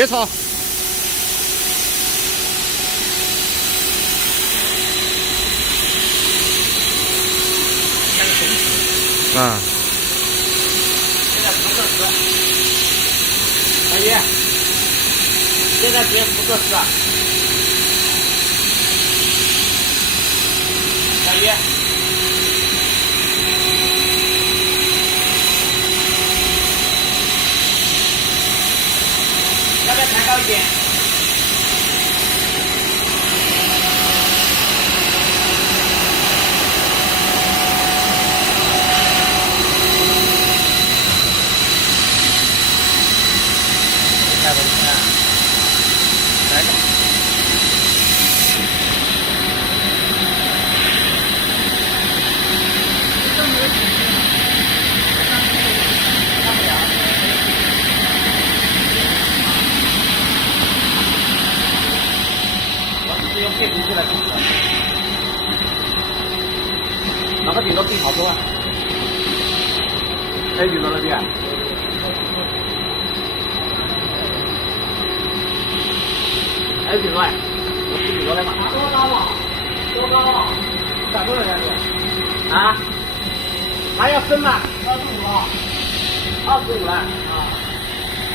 别吵。啊。现在不合适。阿姨，现在这不合适。阿姨，要不要抬高一点？来吧，你看，来吧。我用电瓶车来控制，那个电脑顶好多啊，还有电脑那边。还有电脑哎，我是电脑的嘛。多高啊？多高啊？咋多少钱的？啊？还要升吗？25啊？25了啊？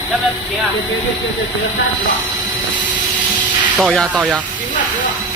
要不要停啊？停30了。倒压，倒压。停了，停了。